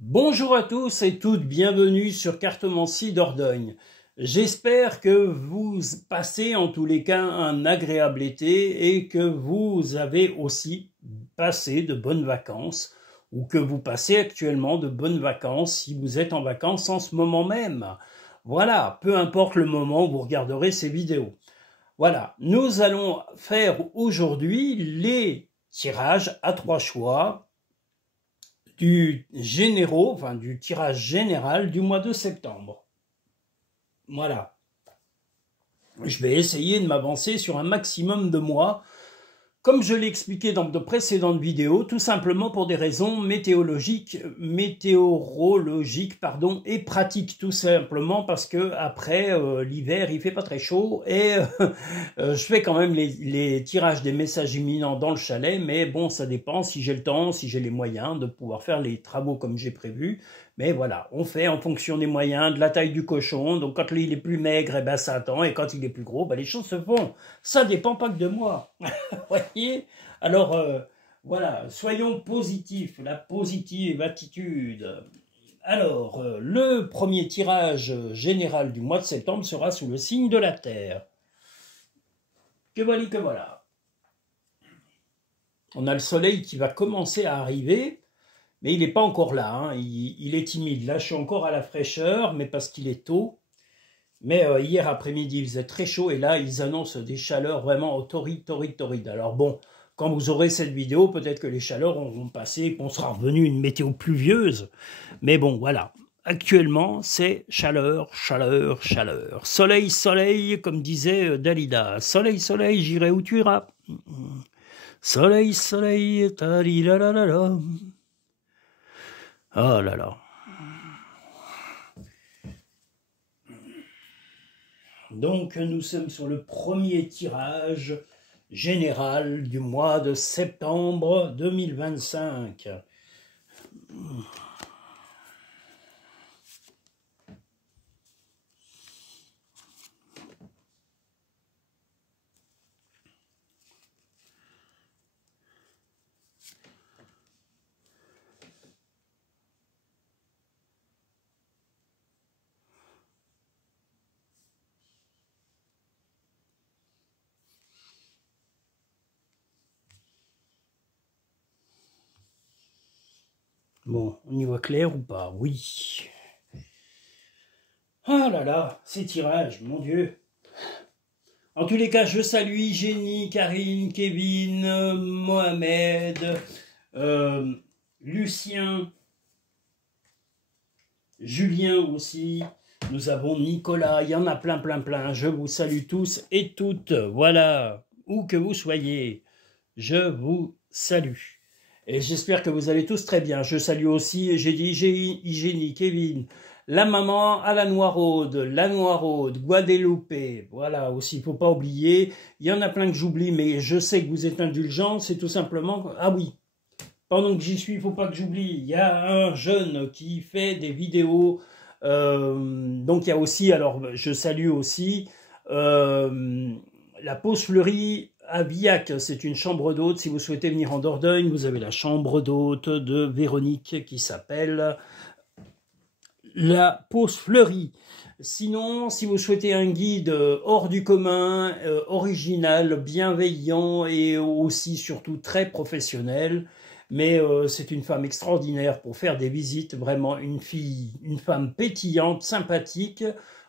Bonjour à tous et toutes, bienvenue sur Cartomancie Dordogne. J'espère que vous passez en tous les cas un agréable été et que vous avez aussi passé de bonnes vacances ou que vous passez actuellement de bonnes vacances si vous êtes en vacances en ce moment même. Voilà, peu importe le moment où vous regarderez ces vidéos. Voilà, nous allons faire aujourd'hui les tirages à 3 choix du tirage général du mois de septembre. Voilà. Je vais essayer de m'avancer sur un maximum de mois, comme je l'ai expliqué dans de précédentes vidéos, tout simplement pour des raisons météorologiques, et pratiques, tout simplement parce que après l'hiver il fait pas très chaud et je fais quand même les tirages des messages imminents dans le chalet, mais bon, ça dépend si j'ai le temps, si j'ai les moyens de pouvoir faire les travaux comme j'ai prévu. Mais voilà, on fait en fonction des moyens, de la taille du cochon. Donc quand il est plus maigre, eh ben, ça attend, et quand il est plus gros, ben, les choses se font. Ça dépend pas que de moi. Voyez. Alors voilà, soyons positifs, la positive attitude. Alors, le premier tirage général du mois de septembre sera sous le signe de la Terre. Que voilà, que voilà. On a le soleil qui va commencer à arriver, mais il n'est pas encore là, hein. Il est timide. Là, je suis encore à la fraîcheur, mais parce qu'il est tôt. Mais hier après-midi, il faisait très chaud, et là, ils annoncent des chaleurs vraiment torrides. Alors bon, quand vous aurez cette vidéo, peut-être que les chaleurs auront passé, qu'on sera revenu une météo pluvieuse. Mais bon, voilà. Actuellement, c'est chaleur. Soleil, comme disait Dalida. Soleil, j'irai où tu iras. Soleil, talilalala. Oh là là. Donc, nous sommes sur le premier tirage général du mois de septembre 2025. Bon, on y voit clair ou pas? Oui. Ah là là, ces tirages, mon Dieu. En tous les cas, je salue Jenny, Karine, Kevin, Mohamed, Lucien, Julien aussi. Nous avons Nicolas, il y en a plein. Je vous salue tous et toutes. Voilà, où que vous soyez, je vous salue. Et j'espère que vous allez tous très bien. Je salue aussi, j'ai dit Jenny, Kevin, la maman à la Noiraude, Guadeloupe. Voilà, aussi, il ne faut pas oublier. Il y en a plein que j'oublie, mais je sais que vous êtes indulgents. C'est tout simplement... Ah oui, pendant que j'y suis, il ne faut pas que j'oublie. Il y a un jeune qui fait des vidéos. Donc il y a aussi, alors je salue aussi la Pause Fleurie à Villac. C'est une chambre d'hôte. Si vous souhaitez venir en Dordogne, vous avez la chambre d'hôte de Véronique qui s'appelle la Pause Fleurie. Sinon, si vous souhaitez un guide hors du commun, original, bienveillant et aussi surtout très professionnel, mais c'est une femme extraordinaire pour faire des visites, vraiment une femme pétillante, sympathique.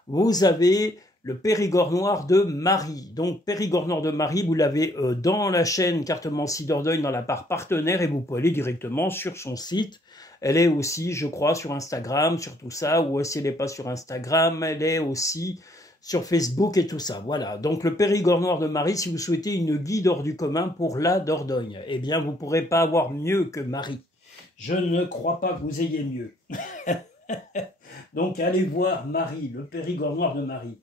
Vous avez le Périgord noir de Marie. Donc Périgord noir de Marie, vous l'avez dans la chaîne Cartomancie Dordogne, dans la part partenaire, et vous pouvez aller directement sur son site. Elle est aussi, je crois, sur Instagram, sur tout ça, ou si elle n'est pas sur Instagram, elle est aussi sur Facebook et tout ça. Voilà, donc le Périgord noir de Marie, si vous souhaitez une guide hors du commun pour la Dordogne, eh bien, vous ne pourrez pas avoir mieux que Marie. Je ne crois pas que vous ayez mieux. Donc, allez voir Marie, le Périgord noir de Marie.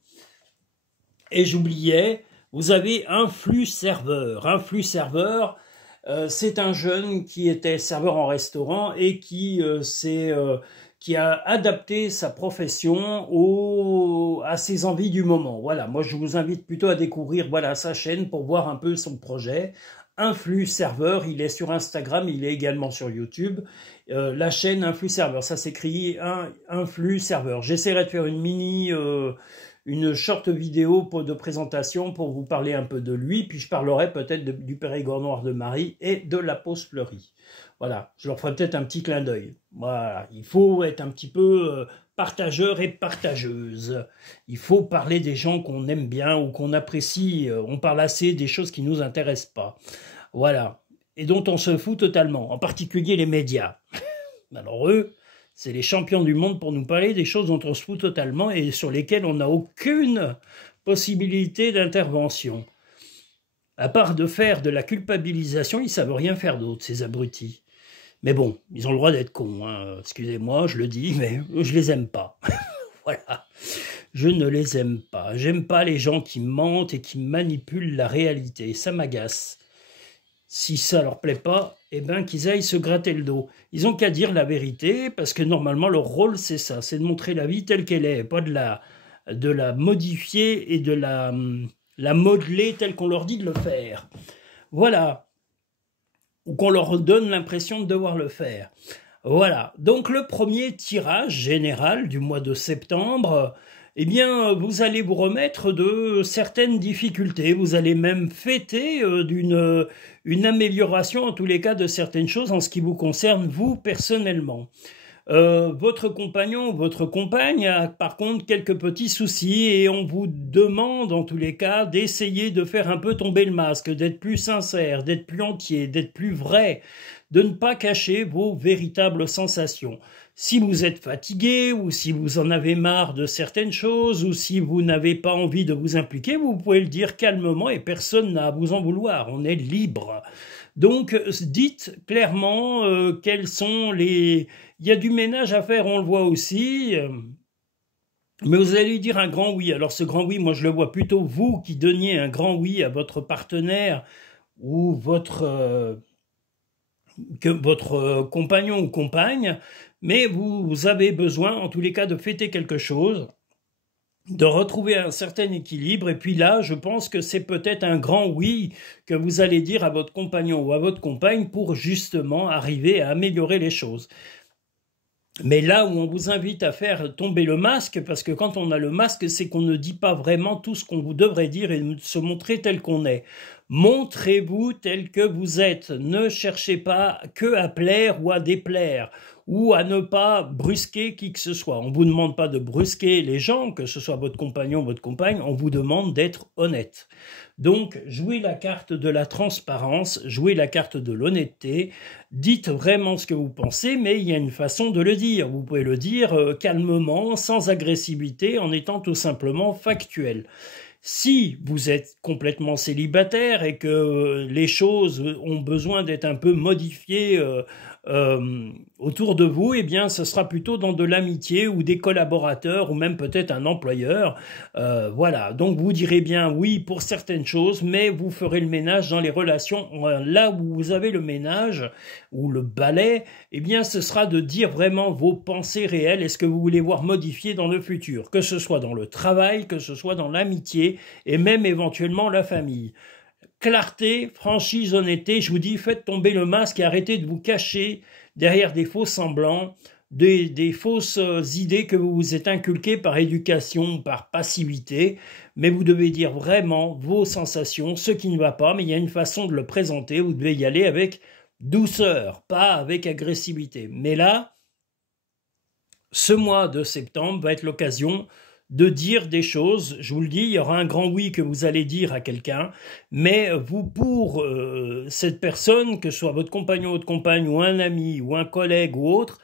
Et j'oubliais, vous avez un flux serveur. Un flux serveur, c'est un jeune qui était serveur en restaurant et qui a adapté sa profession à ses envies du moment. Voilà, moi je vous invite plutôt à découvrir sa chaîne pour voir un peu son projet. Influx Serveur. Il est sur Instagram, il est également sur YouTube. La chaîne Influx Serveur, ça s'écrit Influx Serveur. J'essaierai de faire une short vidéo de présentation pour vous parler un peu de lui, puis je parlerai peut-être du Périgord noir de Marie et de la Pose fleurie. Voilà, je leur ferai peut-être un petit clin d'œil. Voilà, il faut être un petit peu partageur et partageuse. Il faut parler des gens qu'on aime bien ou qu'on apprécie. On parle assez des choses qui ne nous intéressent pas. Voilà, et dont on se fout totalement, en particulier les médias. Alors eux, c'est les champions du monde pour nous parler des choses dont on se fout totalement et sur lesquelles on n'a aucune possibilité d'intervention. À part de faire de la culpabilisation, ils ne savent rien faire d'autre, ces abrutis. Mais bon, ils ont le droit d'être cons, hein. Excusez-moi, je le dis, mais je les aime pas. Voilà, je ne les aime pas. J'aime pas les gens qui mentent et qui manipulent la réalité, ça m'agace. Si ça leur plaît pas, eh ben qu'ils aillent se gratter le dos. Ils ont qu'à dire la vérité, parce que normalement leur rôle c'est ça, c'est de montrer la vie telle qu'elle est, pas de la modifier et de la modeler telle qu'on leur dit de le faire. Voilà, ou qu'on leur donne l'impression de devoir le faire. Voilà, donc le premier tirage général du mois de septembre, eh bien, vous allez vous remettre de certaines difficultés. Vous allez même fêter une amélioration, en tous les cas, de certaines choses en ce qui vous concerne, vous, personnellement. Votre compagnon ou votre compagne a par contre quelques petits soucis et on vous demande, en tous les cas, d'essayer de faire un peu tomber le masque, d'être plus sincère, d'être plus entier, d'être plus vrai, de ne pas cacher vos véritables sensations. Si vous êtes fatigué ou si vous en avez marre de certaines choses ou si vous n'avez pas envie de vous impliquer, vous pouvez le dire calmement et personne n'a à vous en vouloir, on est libre. Donc dites clairement quels sont les... Il y a du ménage à faire, on le voit aussi, mais vous allez dire un grand oui. Alors ce grand oui, moi je le vois plutôt vous qui donniez un grand oui à votre partenaire ou votre compagnon ou compagne, mais vous avez besoin, en tous les cas, de fêter quelque chose, de retrouver un certain équilibre, et puis là, je pense que c'est peut-être un grand oui que vous allez dire à votre compagnon ou à votre compagne pour justement arriver à améliorer les choses. Mais là où on vous invite à faire tomber le masque, parce que quand on a le masque, c'est qu'on ne dit pas vraiment tout ce qu'on vous devrait dire et se montrer tel qu'on est. Montrez-vous tel que vous êtes. Ne cherchez pas que à plaire ou à déplaire ou à ne pas brusquer qui que ce soit. On ne vous demande pas de brusquer les gens, que ce soit votre compagnon ou votre compagne, on vous demande d'être honnête. Donc, jouez la carte de la transparence, jouez la carte de l'honnêteté, dites vraiment ce que vous pensez, mais il y a une façon de le dire. Vous pouvez le dire calmement, sans agressivité, en étant tout simplement factuel. Si vous êtes complètement célibataire et que les choses ont besoin d'être un peu modifiées autour de vous, eh bien, ce sera plutôt dans de l'amitié ou des collaborateurs ou même peut-être un employeur. Voilà, donc vous direz bien oui pour certaines choses, mais vous ferez le ménage dans les relations. Là où vous avez le ménage ou le balai, eh bien, ce sera de dire vraiment vos pensées réelles et ce que vous voulez voir modifié dans le futur, que ce soit dans le travail, que ce soit dans l'amitié et même éventuellement la famille. Clarté, franchise, honnêteté, je vous dis, faites tomber le masque et arrêtez de vous cacher derrière des faux semblants, des fausses idées que vous vous êtes inculquées par éducation, par passivité, mais vous devez dire vraiment vos sensations, ce qui ne va pas, mais il y a une façon de le présenter, vous devez y aller avec douceur, pas avec agressivité. Mais là, ce mois de septembre va être l'occasion de dire des choses. Je vous le dis, il y aura un grand oui que vous allez dire à quelqu'un, mais vous, pour cette personne, que ce soit votre compagnon, votre compagne, ou un ami, ou un collègue, ou autre,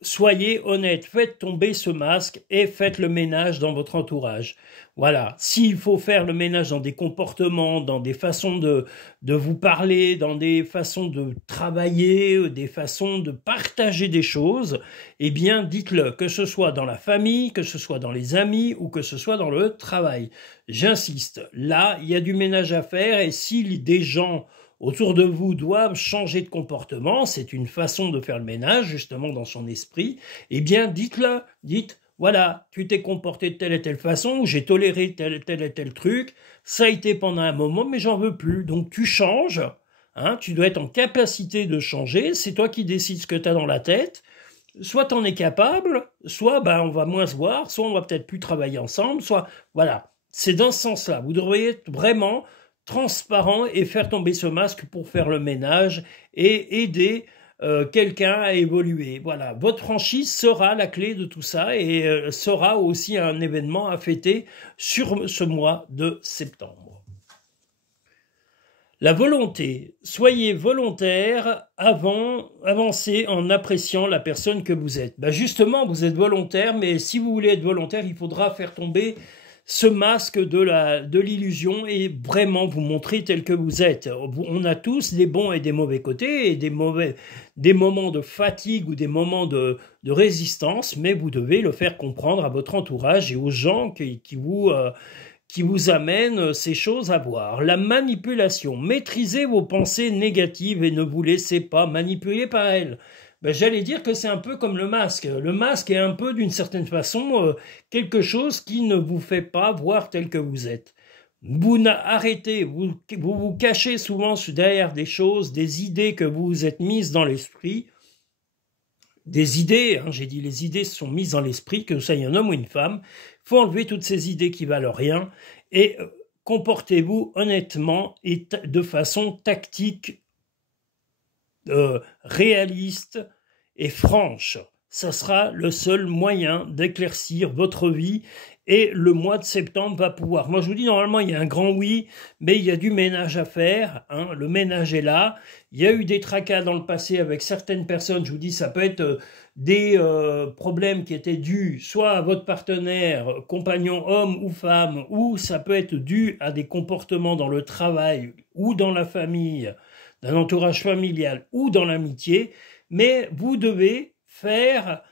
soyez honnête, faites tomber ce masque et faites le ménage dans votre entourage. Voilà, s'il faut faire le ménage dans des comportements, dans des façons de vous parler, dans des façons de travailler, des façons de partager des choses, eh bien dites-le, que ce soit dans la famille, que ce soit dans les amis ou que ce soit dans le travail. J'insiste, là, il y a du ménage à faire et si des gens autour de vous doivent changer de comportement, c'est une façon de faire le ménage, justement, dans son esprit, eh bien, dites-le, dites, voilà, tu t'es comporté de telle et telle façon, j'ai toléré tel et tel truc, ça a été pendant un moment, mais j'en veux plus, donc tu changes, Hein, tu dois être en capacité de changer, c'est toi qui décides ce que tu as dans la tête. Soit tu en es capable, soit on va moins se voir, soit on va peut-être plus travailler ensemble, soit... Voilà, c'est dans ce sens-là. Vous devriez être vraiment transparent et faire tomber ce masque pour faire le ménage et aider quelqu'un à évoluer. Voilà, votre franchise sera la clé de tout ça et sera aussi un événement à fêter sur ce mois de septembre. La volonté. Soyez volontaire avancez en appréciant la personne que vous êtes. Justement, vous êtes volontaire, mais si vous voulez être volontaire, il faudra faire tomber ce masque de l'illusion et vraiment vous montrer tel que vous êtes. On a tous des bons et des mauvais côtés et des moments de fatigue ou des moments de résistance, mais vous devez le faire comprendre à votre entourage et aux gens qui vous amènent ces choses à voir. La manipulation. Maîtrisez vos pensées négatives et ne vous laissez pas manipuler par elles. J'allais dire que c'est un peu comme le masque. Le masque est un peu, d'une certaine façon, quelque chose qui ne vous fait pas voir tel que vous êtes. Arrêtez, vous cachez souvent derrière des choses, des idées que vous vous êtes mises dans l'esprit. Des idées, j'ai dit les idées sont mises dans l'esprit, que vous soyez un homme ou une femme. Il faut enlever toutes ces idées qui valent rien et comportez-vous honnêtement et de façon tactique, réaliste et franche. Ça sera le seul moyen d'éclaircir votre vie et le mois de septembre va pouvoir. Moi je vous dis, normalement il y a un grand oui, mais il y a du ménage à faire, le ménage est là. Il y a eu des tracas dans le passé avec certaines personnes, je vous dis, ça peut être des problèmes qui étaient dus soit à votre partenaire, compagnon homme ou femme, ou ça peut être dû à des comportements dans le travail ou dans la famille, d'un entourage familial ou dans l'amitié, mais vous devez faire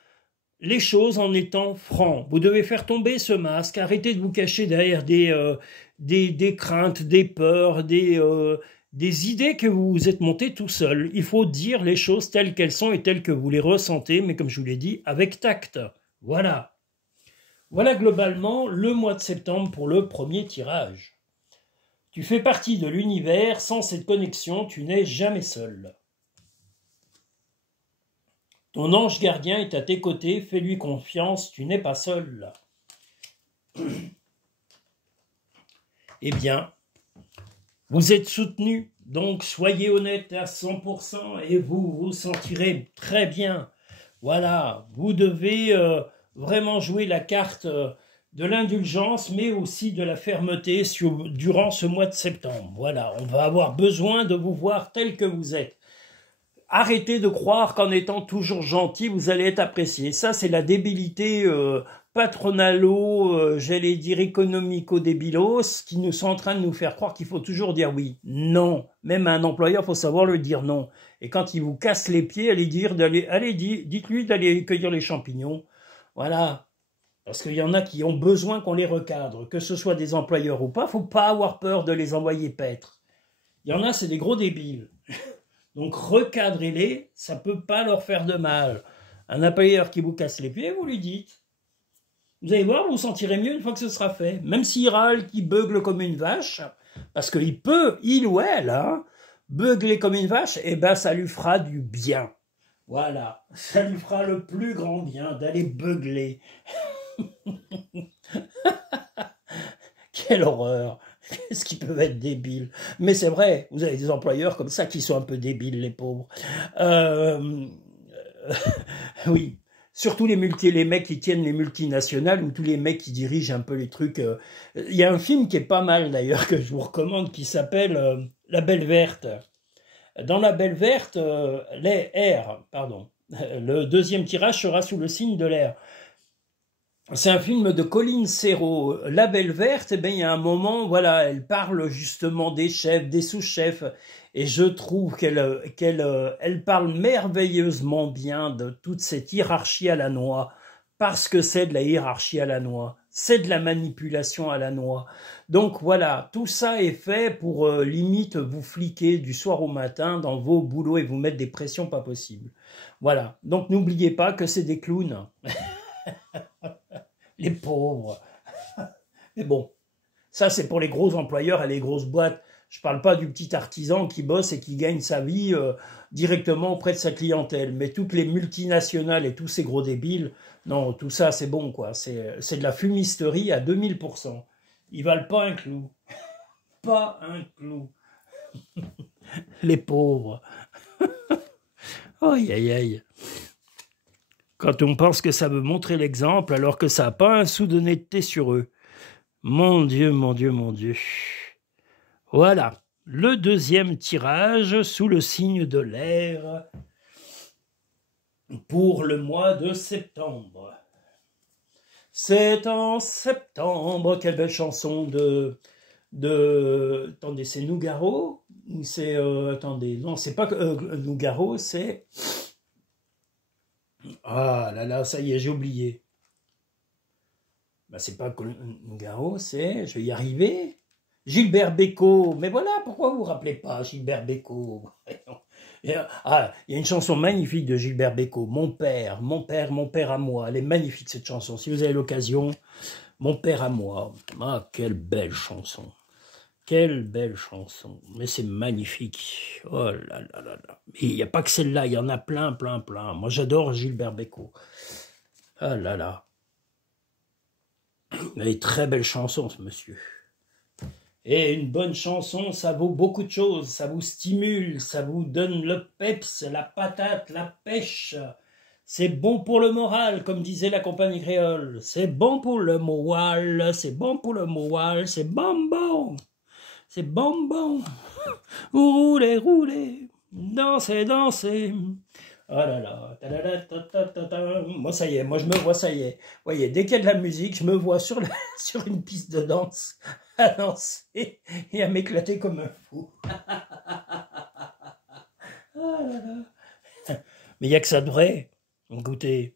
les choses en étant franc. Vous devez faire tomber ce masque, arrêtez de vous cacher derrière des craintes, des peurs, des idées que vous vous êtes montées tout seul. Il faut dire les choses telles qu'elles sont et telles que vous les ressentez, mais comme je vous l'ai dit, avec tact. Voilà. Voilà globalement le mois de septembre pour le premier tirage. Tu fais partie de l'univers, sans cette connexion, tu n'es jamais seul. Ton ange gardien est à tes côtés, fais-lui confiance, tu n'es pas seul. Eh bien, vous êtes soutenu, donc soyez honnête à 100% et vous vous sentirez très bien. Voilà, vous devez vraiment jouer la carte de l'indulgence, mais aussi de la fermeté durant ce mois de septembre. Voilà, on va avoir besoin de vous voir tel que vous êtes. Arrêtez de croire qu'en étant toujours gentil, vous allez être apprécié. Ça, c'est la débilité patronalo, j'allais dire économico-débilos, qui nous sont en train de nous faire croire qu'il faut toujours dire oui. Non. Même à un employeur, il faut savoir le dire non. Et quand il vous casse les pieds, dites-lui d'aller cueillir les champignons. Voilà. Parce qu'il y en a qui ont besoin qu'on les recadre. Que ce soit des employeurs ou pas, faut pas avoir peur de les envoyer paître. Il y en a, c'est des gros débiles. Donc recadrez-les, ça ne peut pas leur faire de mal. Un employeur qui vous casse les pieds, vous lui dites. Vous allez voir, vous vous sentirez mieux une fois que ce sera fait. Même s'il râle, qu'il beugle comme une vache, parce qu'il peut, il ou elle, beugler comme une vache, ça lui fera du bien. Voilà, ça lui fera le plus grand bien d'aller beugler. Quelle horreur! Qu'est-ce qu'ils peuvent être débiles? Mais c'est vrai, vous avez des employeurs comme ça qui sont un peu débiles, les pauvres. Oui, surtout les mecs qui tiennent les multinationales ou tous les mecs qui dirigent un peu les trucs. Il y a un film qui est pas mal d'ailleurs que je vous recommande qui s'appelle La Belle Verte. Dans La Belle Verte, le deuxième tirage sera sous le signe de l'air. C'est un film de Colin Serrault. La Belle Verte, il y a un moment, voilà, elle parle justement des chefs, des sous-chefs, et je trouve qu'elle parle merveilleusement bien de toute cette hiérarchie à la noix, parce que c'est de la hiérarchie à la noix, c'est de la manipulation à la noix. Donc voilà, tout ça est fait pour limite vous fliquer du soir au matin dans vos boulots et vous mettre des pressions pas possibles. Voilà, donc n'oubliez pas que c'est des clowns. Les pauvres. Mais bon, ça c'est pour les gros employeurs et les grosses boîtes. Je parle pas du petit artisan qui bosse et qui gagne sa vie directement auprès de sa clientèle. Mais toutes les multinationales et tous ces gros débiles, non, tout ça, c'est bon, quoi. C'est de la fumisterie à 2000%. Ils valent pas un clou. Pas un clou. Les pauvres. Aïe, aïe, aïe. Quand on pense que ça veut montrer l'exemple, alors que ça n'a pas un sou d'honnêteté sur eux. Mon Dieu, mon Dieu, mon Dieu. Voilà, le deuxième tirage sous le signe de l'air pour le mois de septembre. C'est en septembre, quelle belle chanson attendez, c'est Nougaro ou c'est attendez, non, c'est pas Nougaro, c'est ah là là, ça y est, j'ai oublié. Ben, c'est pas Nougaro, c'est, je vais y arriver, Gilbert Bécaud. Mais voilà, pourquoi vous vous rappelez pas Gilbert Bécaud? Ah, il y a une chanson magnifique de Gilbert Bécaud, Mon père à moi. Elle est magnifique cette chanson. Si vous avez l'occasion, Mon père à moi. Ah, quelle belle chanson. Quelle belle chanson. Mais c'est magnifique. Oh là là là là. Et il n'y a pas que celle-là, il y en a plein, plein, plein. Moi, j'adore Gilbert Bécaud. Ah là là. Il a des très belles chansons, ce monsieur. Et une bonne chanson, ça vaut beaucoup de choses. Ça vous stimule, ça vous donne le peps, la patate, la pêche. C'est bon pour le moral, comme disait la compagnie créole. C'est bon pour le moral, c'est bon pour le moral, c'est bonbon. C'est bonbon. Roulez, roulez, dansez, dansez. Oh là là. Moi, ça y est, moi je me vois, ça y est. Vous voyez, dès qu'il y a de la musique, je me vois sur une piste de danse, à danser et à m'éclater comme un fou. Oh là là. Mais il n'y a que ça de vrai. Écoutez,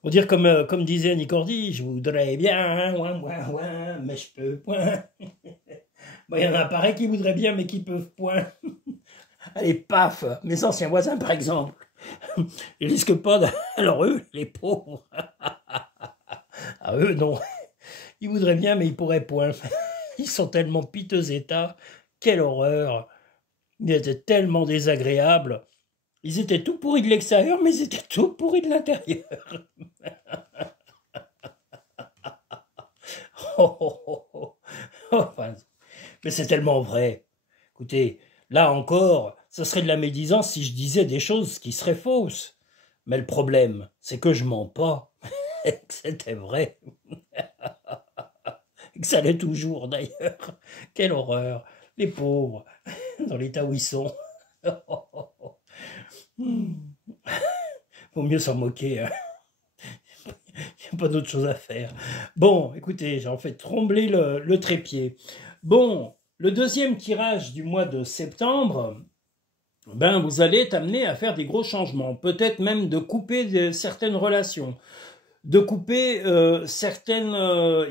faut dire comme disait Annie Cordy, je voudrais bien, mais je peux point. Bon, il y en a pareil qui voudraient bien, mais qui peuvent point. Allez, paf, mes anciens voisins, par exemple. Ils risquent pas de... Alors eux, les pauvres. Ah, eux, non. Ils voudraient bien, mais ils pourraient point. Ils sont tellement piteux état. Quelle horreur. Ils étaient tellement désagréables. Ils étaient tout pourris de l'extérieur, mais ils étaient tout pourris de l'intérieur. Oh, oh, oh, oh. Enfin, mais c'est tellement vrai. Écoutez, là encore, ce serait de la médisance si je disais des choses qui seraient fausses. Mais le problème, c'est que je mens pas. Et que c'était vrai. Et que ça l'est toujours, d'ailleurs. Quelle horreur. Les pauvres, dans l'état où ils sont. Vaut mieux s'en moquer. Hein. Il n'y a pas d'autre chose à faire. Bon, écoutez, j'en fais trembler le trépied. Bon, le deuxième tirage du mois de septembre, ben, vous allez être amené à faire des gros changements. Peut-être même de couper certaines relations. De couper certaines...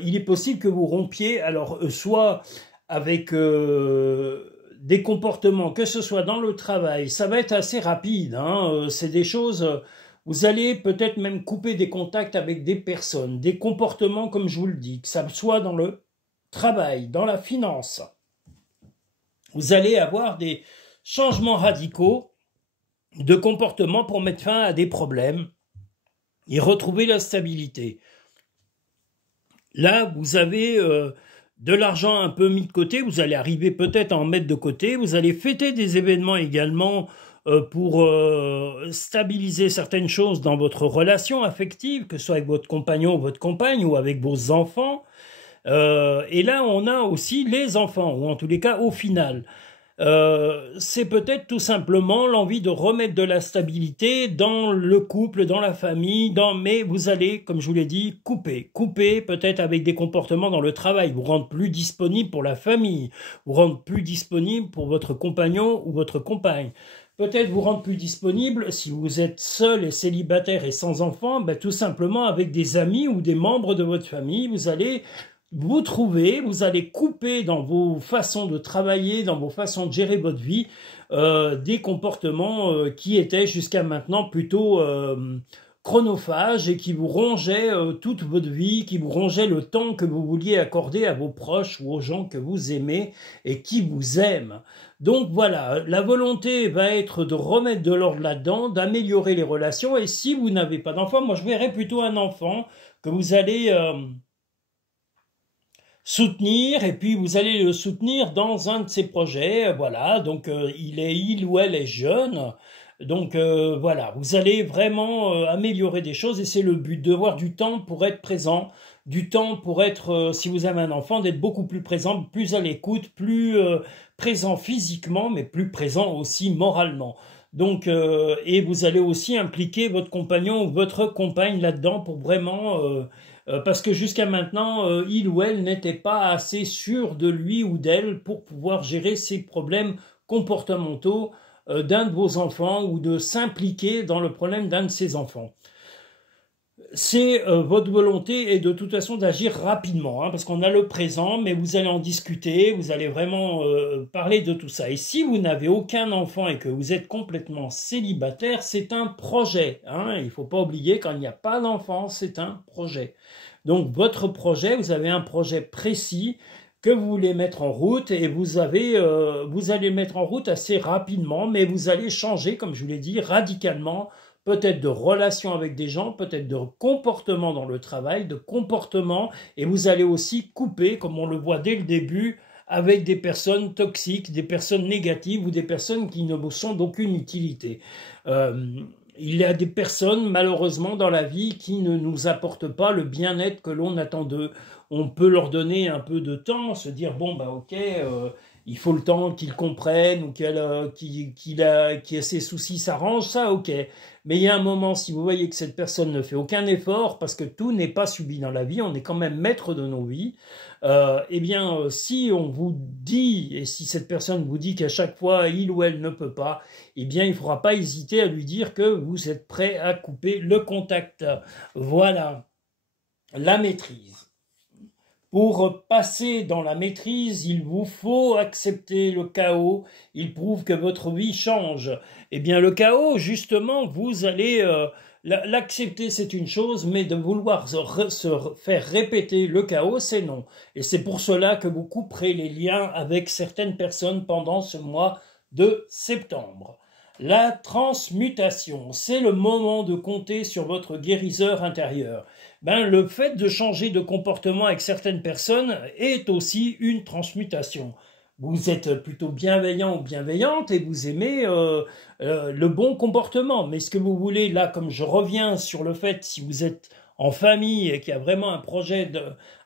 il est possible que vous rompiez, alors soit avec des comportements, que ce soit dans le travail, ça va être assez rapide. Hein, c'est des choses... Vous allez peut-être même couper des contacts avec des personnes, des comportements, comme je vous le dis, que ça soit dans le travail, dans la finance. Vous allez avoir des changements radicaux de comportement pour mettre fin à des problèmes et retrouver la stabilité. Là, vous avez de l'argent un peu mis de côté, vous allez arriver peut-être à en mettre de côté, vous allez fêter des événements également pour stabiliser certaines choses dans votre relation affective, que ce soit avec votre compagnon ou votre compagne ou avec vos enfants. Et là, on a aussi les enfants, ou en tous les cas, au final. C'est peut-être tout simplement l'envie de remettre de la stabilité dans le couple, dans la famille, mais vous allez, comme je vous l'ai dit, couper peut-être avec des comportements dans le travail, vous rendre plus disponible pour la famille, vous rendre plus disponible pour votre compagnon ou votre compagne. Peut-être vous rendre plus disponible si vous êtes seul et célibataire et sans enfant, ben, tout simplement avec des amis ou des membres de votre famille, vous allez vous trouver, vous allez couper dans vos façons de travailler, dans vos façons de gérer votre vie, des comportements qui étaient jusqu'à maintenant plutôt chronophage et qui vous rongeait toute votre vie, qui vous rongeait le temps que vous vouliez accorder à vos proches ou aux gens que vous aimez et qui vous aiment. Donc voilà, la volonté va être de remettre de l'ordre là-dedans, d'améliorer les relations. Et si vous n'avez pas d'enfant, moi je verrais plutôt un enfant que vous allez soutenir, et puis vous allez le soutenir dans un de ses projets. Voilà, donc il ou elle est jeune. Donc voilà, vous allez vraiment améliorer des choses et c'est le but, de avoir du temps pour être présent, du temps pour être, si vous avez un enfant, d'être beaucoup plus présent, plus à l'écoute, plus présent physiquement, mais plus présent aussi moralement. Donc, et vous allez aussi impliquer votre compagnon ou votre compagne là-dedans pour vraiment, parce que jusqu'à maintenant, il ou elle n'était pas assez sûr de lui ou d'elle pour pouvoir gérer ses problèmes comportementaux d'un de vos enfants ou de s'impliquer dans le problème d'un de ses enfants. C'est votre volonté et de toute façon d'agir rapidement, hein, parce qu'on a le présent, mais vous allez en discuter, vous allez vraiment parler de tout ça. Et si vous n'avez aucun enfant et que vous êtes complètement célibataire, c'est un projet. Hein, il ne faut pas oublier, quand il n'y a pas d'enfant, c'est un projet. Donc votre projet, vous avez un projet précis que vous voulez mettre en route et vous allez le mettre en route assez rapidement, mais vous allez changer, comme je vous l'ai dit, radicalement, peut-être de relation avec des gens, peut-être de comportement dans le travail, de comportement, et vous allez aussi couper, comme on le voit dès le début, avec des personnes toxiques, des personnes négatives ou des personnes qui ne vous sont d'aucune utilité. Il y a des personnes, malheureusement, dans la vie qui ne nous apportent pas le bien-être que l'on attend d'eux. On peut leur donner un peu de temps, se dire, bon, bah ok, il faut le temps qu'ils comprennent ou qu'il ait ses soucis s'arrangent, ça, ok. Mais il y a un moment, si vous voyez que cette personne ne fait aucun effort, parce que tout n'est pas subi dans la vie, on est quand même maître de nos vies, eh bien, si on vous dit, et si cette personne vous dit qu'à chaque fois, il ou elle ne peut pas, eh bien, il ne faudra pas hésiter à lui dire que vous êtes prêt à couper le contact. Voilà, la maîtrise. Pour passer dans la maîtrise, il vous faut accepter le chaos. Il prouve que votre vie change. Eh bien, le chaos, justement, vous allez l'accepter, c'est une chose, mais de vouloir se faire répéter le chaos, c'est non. Et c'est pour cela que vous couperez les liens avec certaines personnes pendant ce mois de septembre. La transmutation, c'est le moment de compter sur votre guériseur intérieur. Le fait de changer de comportement avec certaines personnes est aussi une transmutation. Vous êtes plutôt bienveillant ou bienveillante et vous aimez le bon comportement. Mais ce que vous voulez, là, comme je reviens sur le fait, si vous êtes en famille et qu'il y a vraiment un projet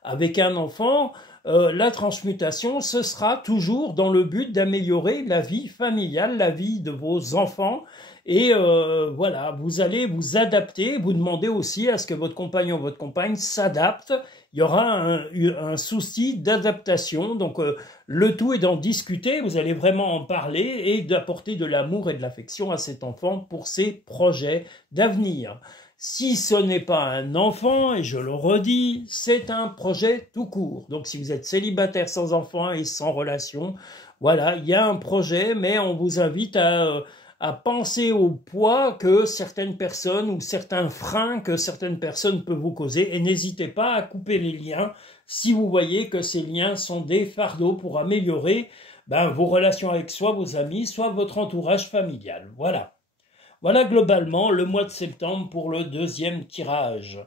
avec un enfant, la transmutation, ce sera toujours dans le but d'améliorer la vie familiale, la vie de vos enfants. Et voilà, vous allez vous adapter, vous demandez aussi à ce que votre compagnon ou votre compagne s'adapte. Il y aura un souci d'adaptation, donc le tout est d'en discuter, vous allez vraiment en parler et d'apporter de l'amour et de l'affection à cet enfant pour ses projets d'avenir. Si ce n'est pas un enfant, et je le redis, c'est un projet tout court. Donc si vous êtes célibataire sans enfant et sans relation, voilà, il y a un projet, mais on vous invite à penser au poids que certaines personnes ou certains freins que certaines personnes peuvent vous causer et n'hésitez pas à couper les liens si vous voyez que ces liens sont des fardeaux pour améliorer vos relations avec soit vos amis, soit votre entourage familial. Voilà. Voilà globalement le mois de septembre pour le deuxième tirage.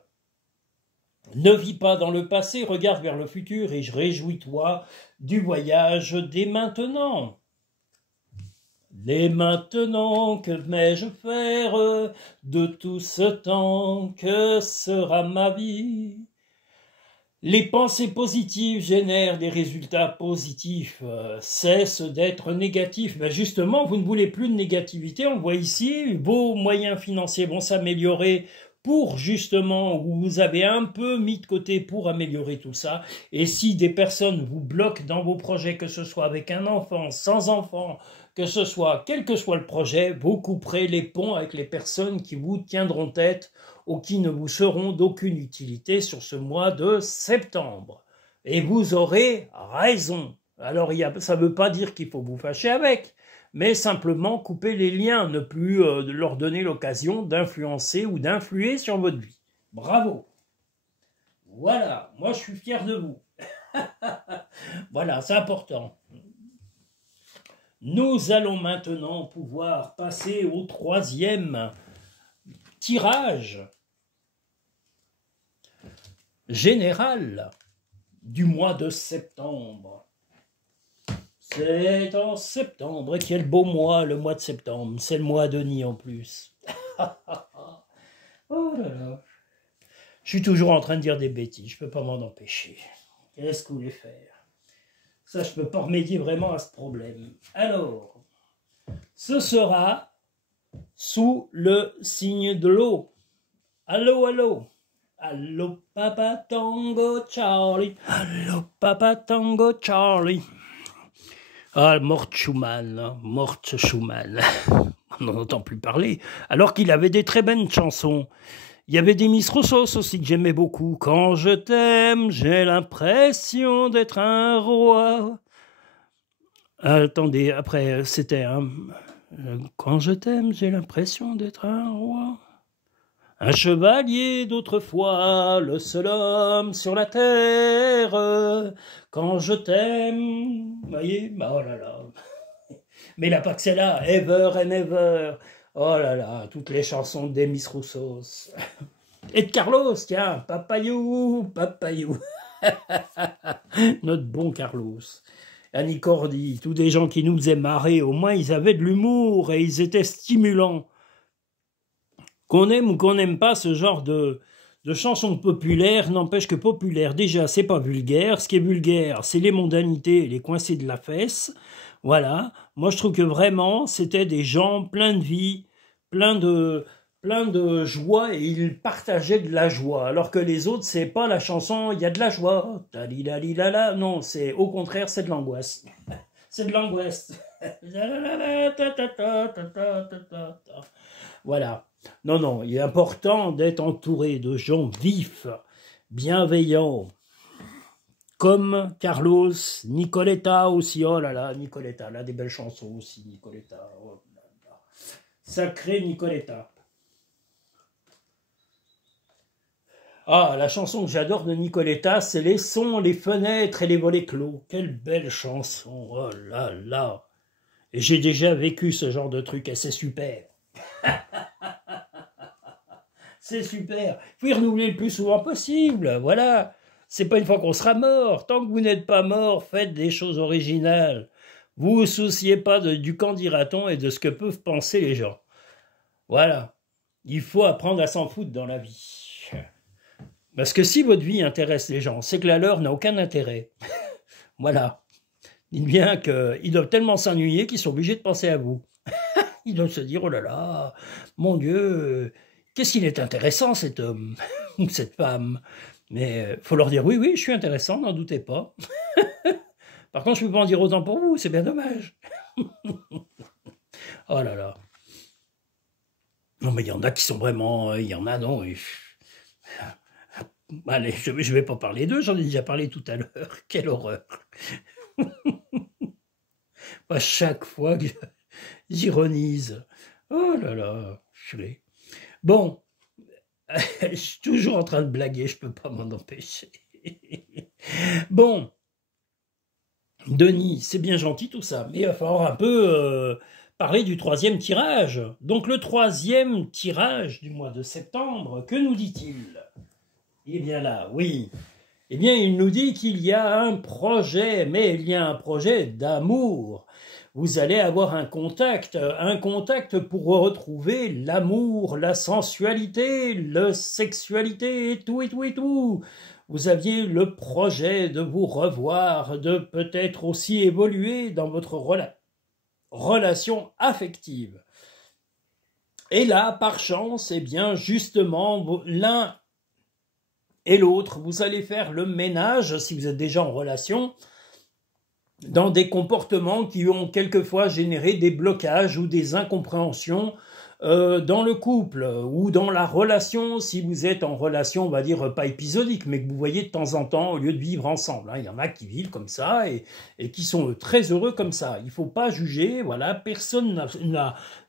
Ne vis pas dans le passé, regarde vers le futur et réjouis-toi du voyage dès maintenant. Dès maintenant, que vais-je faire de tout ce temps? Que sera ma vie? Les pensées positives génèrent des résultats positifs. Cesse d'être négatif. Justement, vous ne voulez plus de négativité. On le voit ici, vos moyens financiers vont s'améliorer pour justement, vous avez un peu mis de côté pour améliorer tout ça. Et si des personnes vous bloquent dans vos projets, que ce soit avec un enfant, sans enfant, que ce soit, quel que soit le projet, vous couperez les ponts avec les personnes qui vous tiendront tête ou qui ne vous seront d'aucune utilité sur ce mois de septembre. Et vous aurez raison. Alors, ça ne veut pas dire qu'il faut vous fâcher avec, mais simplement couper les liens, ne plus leur donner l'occasion d'influencer ou d'influer sur votre vie. Bravo. Voilà, moi je suis fier de vous. Voilà, c'est important. Nous allons maintenant pouvoir passer au troisième tirage général du mois de septembre. C'est en septembre, quel beau mois, le mois de septembre. C'est le mois de Denis en plus. Oh là là. Je suis toujours en train de dire des bêtises, je ne peux pas m'en empêcher. Qu'est-ce que vous voulez faire? Ça, je ne peux pas remédier vraiment à ce problème. Alors, ce sera sous le signe de l'eau. Allô, allô. Allô, Papa Tango Charlie. Allô, Papa Tango Charlie. Ah, Mort Schumann, hein, Mort Schumann. On n'en entend plus parler. Alors qu'il avait des très belles chansons. Il y avait des Miss Roussos aussi que j'aimais beaucoup. Quand je t'aime, j'ai l'impression d'être un roi. Attendez, après, c'était un... Quand je t'aime, j'ai l'impression d'être un roi. Un chevalier d'autrefois, le seul homme sur la terre. Quand je t'aime... Vous voyez? Oh là là. Mais il n'a pas que celle-là. Ever and ever. Oh là là, toutes les chansons des Miss Roussos. Et de Carlos, tiens, Papayou, Papayou. Notre bon Carlos. Annie Cordy, tous des gens qui nous faisaient marrer, au moins ils avaient de l'humour et ils étaient stimulants. Qu'on aime ou qu'on n'aime pas ce genre de chansons populaires, n'empêche que populaire, déjà, c'est pas vulgaire. Ce qui est vulgaire, c'est les mondanités, les coincés de la fesse. Voilà. Moi, je trouve que vraiment, c'était des gens pleins de vie, pleins de joie, et ils partageaient de la joie. Alors que les autres, c'est pas la chanson, il y a de la joie. Non, c'est au contraire, c'est de l'angoisse. C'est de l'angoisse. Voilà. Non, non, il est important d'être entouré de gens vifs, bienveillants, comme Carlos, Nicoletta aussi. Oh là là, Nicoletta, là, des belles chansons aussi, Nicoletta. Oh là là. Sacré Nicoletta. Ah, la chanson que j'adore de Nicoletta, c'est Les sons, les fenêtres et les volets clos. Quelle belle chanson, oh là là. Et j'ai déjà vécu ce genre de truc et c'est super. C'est super. Il faut y renouveler le plus souvent possible, voilà. C'est pas une fois qu'on sera mort. Tant que vous n'êtes pas mort, faites des choses originales. Vous vous souciez pas du qu'en dira-t-on et de ce que peuvent penser les gens. Voilà. Il faut apprendre à s'en foutre dans la vie. Parce que si votre vie intéresse les gens, c'est que la leur n'a aucun intérêt. Voilà. Dites bien qu'ils doivent tellement s'ennuyer qu'ils sont obligés de penser à vous. Ils doivent se dire, oh là là, mon Dieu, qu'est-ce qu'il est intéressant cet homme ou cette femme. Mais faut leur dire, oui, oui, je suis intéressant, n'en doutez pas. Par contre, je ne peux pas en dire autant pour vous, c'est bien dommage. Oh là là. Non, mais il y en a qui sont vraiment... Il y en a, non. Allez, je ne vais pas parler d'eux, j'en ai déjà parlé tout à l'heure. Quelle horreur. À chaque fois que j'ironise. Oh là là, chérie. Bon, je suis toujours en train de blaguer, je ne peux pas m'en empêcher. Bon, Denis, c'est bien gentil tout ça, mais il va falloir un peu parler du troisième tirage. Donc le troisième tirage du mois de septembre, que nous dit-il? Eh bien là, oui. Eh bien, il nous dit qu'il y a un projet, mais il y a un projet d'amour. Vous allez avoir un contact pour retrouver l'amour, la sensualité, la sexualité, et tout, et tout, et tout. Vous aviez le projet de vous revoir, de peut-être aussi évoluer dans votre relation affective. Et là, par chance, eh bien, justement, l'un et l'autre, vous allez faire le ménage, si vous êtes déjà en relation, dans des comportements qui ont quelquefois généré des blocages ou des incompréhensions dans le couple ou dans la relation, si vous êtes en relation, on va dire pas épisodique, mais que vous voyez de temps en temps au lieu de vivre ensemble. Hein. Il y en a qui vivent comme ça et qui sont très heureux comme ça. Il faut pas juger, voilà, personne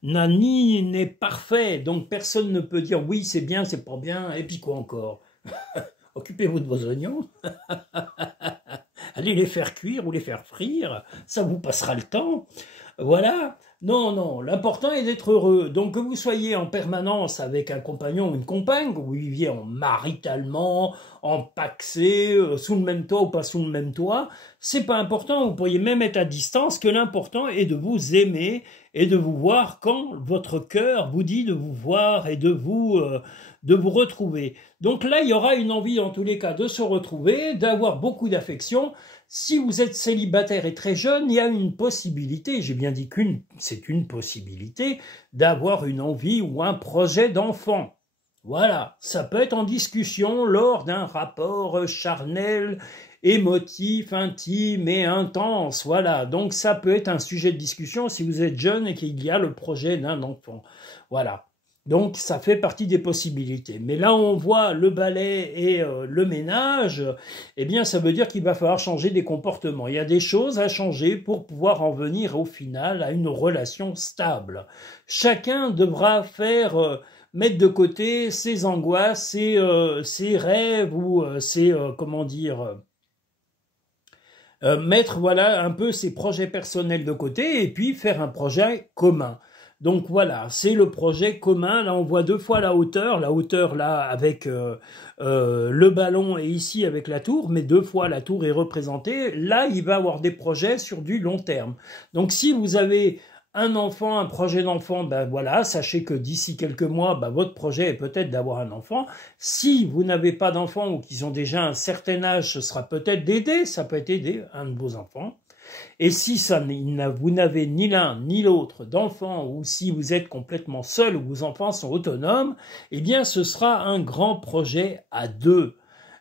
n'est parfait, donc personne ne peut dire oui c'est bien, c'est pas bien, et puis quoi encore. Occupez-vous de vos oignons, allez les faire cuire ou les faire frire, ça vous passera le temps. Voilà, non, non, l'important est d'être heureux. Donc que vous soyez en permanence avec un compagnon ou une compagne, que vous viviez en maritalement, en paxé, sous le même toit ou pas sous le même toit, c'est pas important, vous pourriez même être à distance, que l'important est de vous aimer et de vous voir quand votre cœur vous dit de vous voir et de vous retrouver. Donc là, il y aura une envie en tous les cas de se retrouver, d'avoir beaucoup d'affection. Si vous êtes célibataire et très jeune, il y a une possibilité, j'ai bien dit c'est une possibilité, d'avoir une envie ou un projet d'enfant. Voilà, ça peut être en discussion lors d'un rapport charnel, émotif, intime et intense. Voilà, donc ça peut être un sujet de discussion si vous êtes jeune et qu'il y a le projet d'un enfant. Voilà. Donc ça fait partie des possibilités. Mais là on voit le balai et le ménage, eh bien ça veut dire qu'il va falloir changer des comportements. Il y a des choses à changer pour pouvoir en venir au final à une relation stable. Chacun devra mettre de côté ses angoisses, ses rêves ou mettre voilà un peu ses projets personnels de côté et puis faire un projet commun. Donc voilà, c'est le projet commun. Là, on voit deux fois la hauteur là avec le ballon et ici avec la tour, mais deux fois la tour est représentée. Là, il va avoir des projets sur du long terme. Donc si vous avez un enfant, un projet d'enfant, ben voilà, sachez que d'ici quelques mois, ben, votre projet est peut-être d'avoir un enfant. Si vous n'avez pas d'enfant ou qu'ils ont déjà un certain âge, ce sera peut-être d'aider, ça peut être aider un de vos enfants. Et si vous n'avez ni l'un ni l'autre d'enfants, ou si vous êtes complètement seul ou vos enfants sont autonomes, eh bien ce sera un grand projet à deux.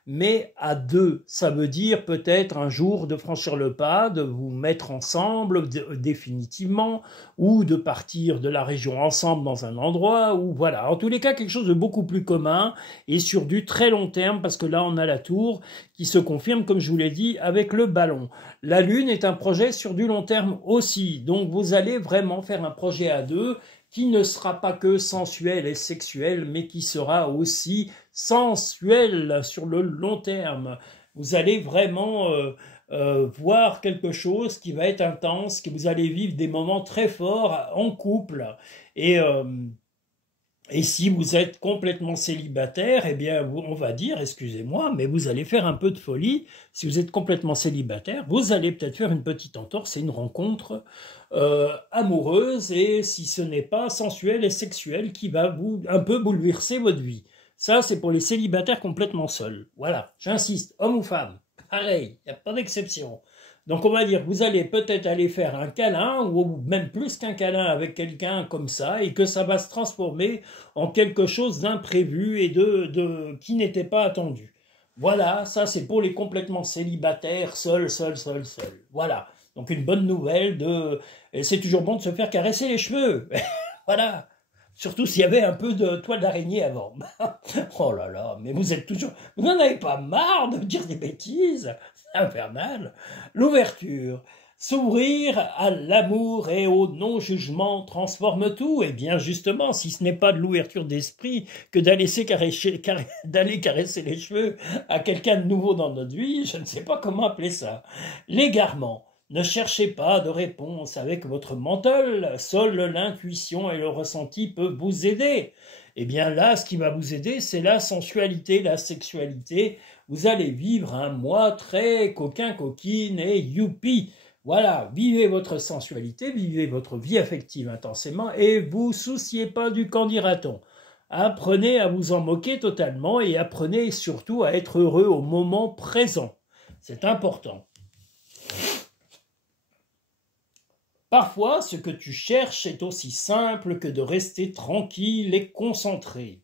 Mais à deux, ça veut dire peut-être un jour de franchir le pas, de vous mettre ensemble définitivement, ou de partir de la région ensemble dans un endroit, ou voilà. En tous les cas, quelque chose de beaucoup plus commun et sur du très long terme, parce que là, on a la tour qui se confirme, comme je vous l'ai dit, avec le ballon. La Lune est un projet sur du long terme aussi, donc vous allez vraiment faire un projet à deux qui ne sera pas que sensuel et sexuel, mais qui sera aussi sensuel sur le long terme. Vous allez vraiment voir quelque chose qui va être intense, que vous allez vivre des moments très forts en couple. Et si vous êtes complètement célibataire, eh bien, on va dire, excusez-moi, mais vous allez faire un peu de folie. Si vous êtes complètement célibataire, vous allez peut-être faire une petite entorse et une rencontre amoureuse, et si ce n'est pas sensuel et sexuel, qui va vous un peu bouleverser votre vie. Ça, c'est pour les célibataires complètement seuls. Voilà, j'insiste, homme ou femme, pareil, il n'y a pas d'exception. Donc on va dire, vous allez peut-être aller faire un câlin, ou même plus qu'un câlin avec quelqu'un comme ça, et que ça va se transformer en quelque chose d'imprévu et qui n'était pas attendu. Voilà, ça c'est pour les complètement célibataires, seuls. Voilà, donc une bonne nouvelle et c'est toujours bon de se faire caresser les cheveux. Voilà. Surtout s'il y avait un peu de toile d'araignée avant. Oh là là, mais vous n'en avez pas marre de dire des bêtises? C'est infernal. L'ouverture. S'ouvrir à l'amour et au non-jugement transforme tout. Et bien justement, si ce n'est pas de l'ouverture d'esprit que d'aller caresser les cheveux à quelqu'un de nouveau dans notre vie, je ne sais pas comment appeler ça. L'égarement. Ne cherchez pas de réponse avec votre mental, seule l'intuition et le ressenti peuvent vous aider. Eh bien là, ce qui va vous aider, c'est la sensualité, la sexualité. Vous allez vivre un mois très coquine et youpi. Voilà, vivez votre sensualité, vivez votre vie affective intensément et vous souciez pas du qu'en dira-t-on. Apprenez à vous en moquer totalement et apprenez surtout à être heureux au moment présent. C'est important. Parfois, ce que tu cherches est aussi simple que de rester tranquille et concentré.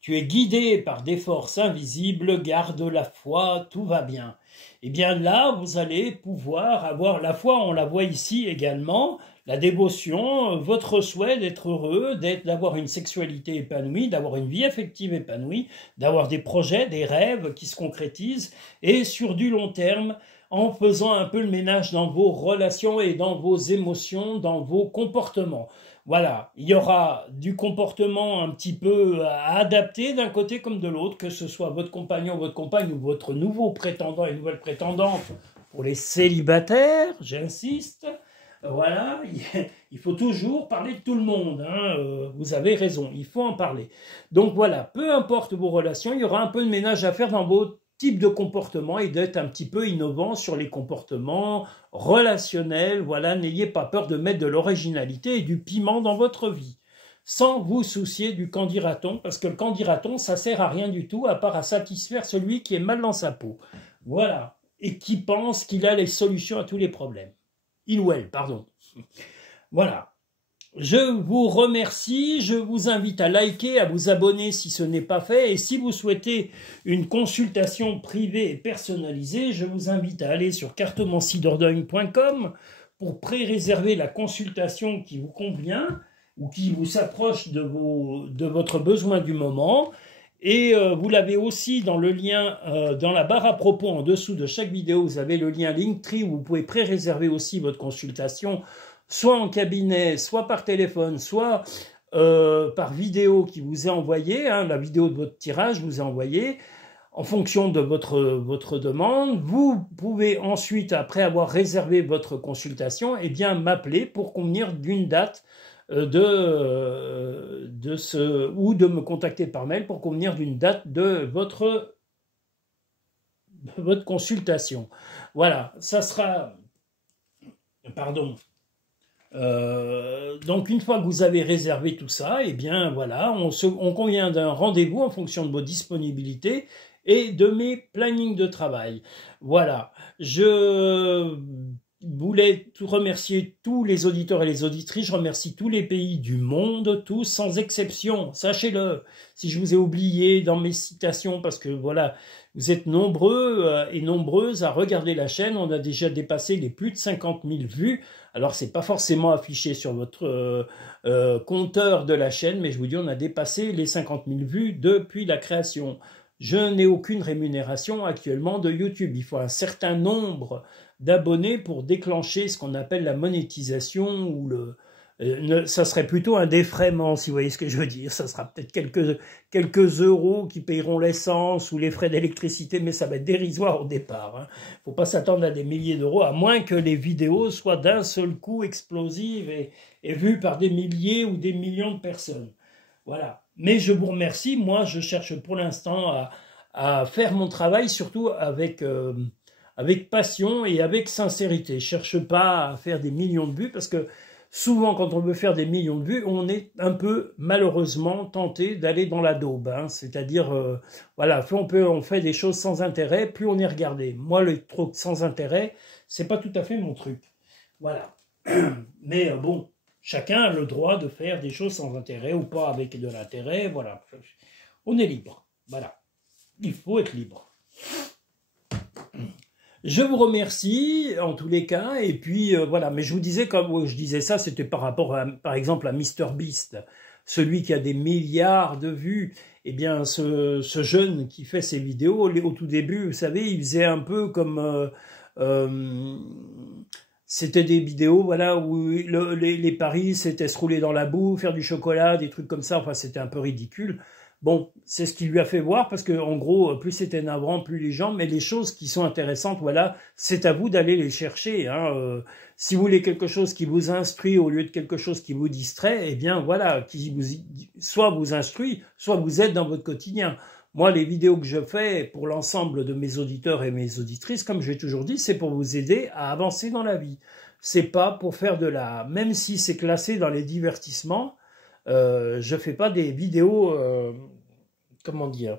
Tu es guidé par des forces invisibles, garde la foi, tout va bien. Eh bien là, vous allez pouvoir avoir la foi, on la voit ici également, la dévotion, votre souhait d'être heureux, d'avoir une sexualité épanouie, d'avoir une vie affective épanouie, d'avoir des projets, des rêves qui se concrétisent, et sur du long terme, en faisant un peu le ménage dans vos relations et dans vos émotions, dans vos comportements. Voilà, il y aura du comportement un petit peu à adapter d'un côté comme de l'autre, que ce soit votre compagnon, votre compagne ou votre nouveau prétendant et nouvelle prétendante. Pour les célibataires, j'insiste, voilà, il faut toujours parler de tout le monde, hein, vous avez raison, il faut en parler. Donc voilà, peu importe vos relations, il y aura un peu de ménage à faire dans vos types de comportements et d'être un petit peu innovant sur les comportements relationnels. Voilà, n'ayez pas peur de mettre de l'originalité et du piment dans votre vie, sans vous soucier du qu'en dira-t-on, parce que le qu'en dira-t-on, ça sert à rien du tout, à part à satisfaire celui qui est mal dans sa peau. Voilà, et qui pense qu'il a les solutions à tous les problèmes. Il ou elle, pardon. Voilà. Je vous remercie, je vous invite à liker, à vous abonner si ce n'est pas fait, et si vous souhaitez une consultation privée et personnalisée, je vous invite à aller sur cartomancidordogne.com pour pré-réserver la consultation qui vous convient ou qui vous s'approche de votre besoin du moment. Et vous l'avez aussi dans le lien, dans la barre à propos en dessous de chaque vidéo, vous avez le lien Linktree où vous pouvez pré-réserver aussi votre consultation, soit en cabinet, soit par téléphone, soit par vidéo qui vous est envoyée, hein, la vidéo de votre tirage vous est envoyée, en fonction de votre demande. Vous pouvez ensuite, après avoir réservé votre consultation, eh bien m'appeler pour convenir d'une date ou de me contacter par mail pour convenir d'une date de votre consultation. Voilà, ça sera... Pardon. Donc une fois que vous avez réservé tout ça, eh bien voilà, on convient d'un rendez-vous en fonction de vos disponibilités et de mes plannings de travail. Voilà, je voulais remercier tous les auditeurs et les auditrices, je remercie tous les pays du monde, tous sans exception, sachez-le. Si je vous ai oublié dans mes citations, parce que voilà, vous êtes nombreux et nombreuses à regarder la chaîne, on a déjà dépassé les plus de 50 000 vues. Alors, c'est pas forcément affiché sur votre compteur de la chaîne, mais je vous dis, on a dépassé les 50 000 vues depuis la création. Je n'ai aucune rémunération actuellement de YouTube. Il faut un certain nombre d'abonnés pour déclencher ce qu'on appelle la monétisation ou ça serait plutôt un défraiement, si vous voyez ce que je veux dire. Ça sera peut-être quelques euros qui payeront l'essence ou les frais d'électricité, mais ça va être dérisoire au départ. Hein. Faut pas s'attendre à des milliers d'euros, à moins que les vidéos soient d'un seul coup explosives et vues par des milliers ou des millions de personnes. Voilà. Mais je vous remercie. Moi, je cherche pour l'instant à faire mon travail, surtout avec passion et avec sincérité. Je cherche pas à faire des millions de vues, parce que souvent, quand on veut faire des millions de vues, on est un peu, malheureusement, tenté d'aller dans la daube. Hein. C'est-à-dire, voilà, on fait des choses sans intérêt, plus on est regardé. Moi, le truc sans intérêt, c'est pas tout à fait mon truc. Voilà. Mais bon, chacun a le droit de faire des choses sans intérêt ou pas avec de l'intérêt. Voilà. On est libre. Voilà. Il faut être libre. Je vous remercie en tous les cas, et puis voilà, mais je vous disais, comme je disais ça, c'était par rapport à, par exemple, à MrBeast, celui qui a des milliards de vues. Eh bien, ce jeune qui fait ses vidéos, au tout début, vous savez, il faisait un peu comme... c'était des vidéos, voilà, où les paris, c'était se rouler dans la boue, faire du chocolat, des trucs comme ça, enfin, c'était un peu ridicule. Bon, c'est ce qui lui a fait voir, parce que en gros, plus c'était navrant, plus les gens, mais les choses qui sont intéressantes, voilà, c'est à vous d'aller les chercher. Hein. Si vous voulez quelque chose qui vous instruit au lieu de quelque chose qui vous distrait, eh bien voilà, soit vous instruit, soit vous aide dans votre quotidien. Moi, les vidéos que je fais pour l'ensemble de mes auditeurs et mes auditrices, comme je l'ai toujours dit, c'est pour vous aider à avancer dans la vie. C'est pas pour faire même si c'est classé dans les divertissements, je fais pas des vidéos, comment dire,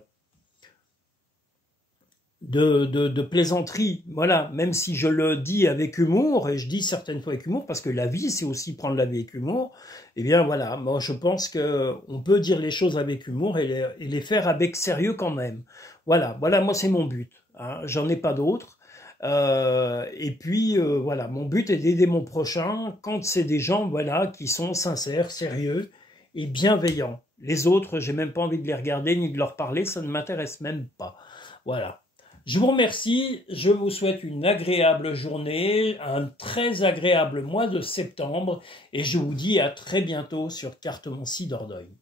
de plaisanterie, voilà, même si je le dis avec humour, et je dis certaines fois avec humour, parce que la vie, c'est aussi prendre la vie avec humour, eh bien voilà, moi je pense qu'on peut dire les choses avec humour et les faire avec sérieux quand même. Voilà, moi c'est mon but, hein, j'en ai pas d'autre. Et puis voilà, mon but est d'aider mon prochain quand c'est des gens voilà qui sont sincères, sérieux et bienveillants. Les autres, j'ai même pas envie de les regarder ni de leur parler, ça ne m'intéresse même pas. Voilà. Je vous remercie, je vous souhaite une agréable journée, un très agréable mois de septembre et je vous dis à très bientôt sur Cartomancie Dordogne.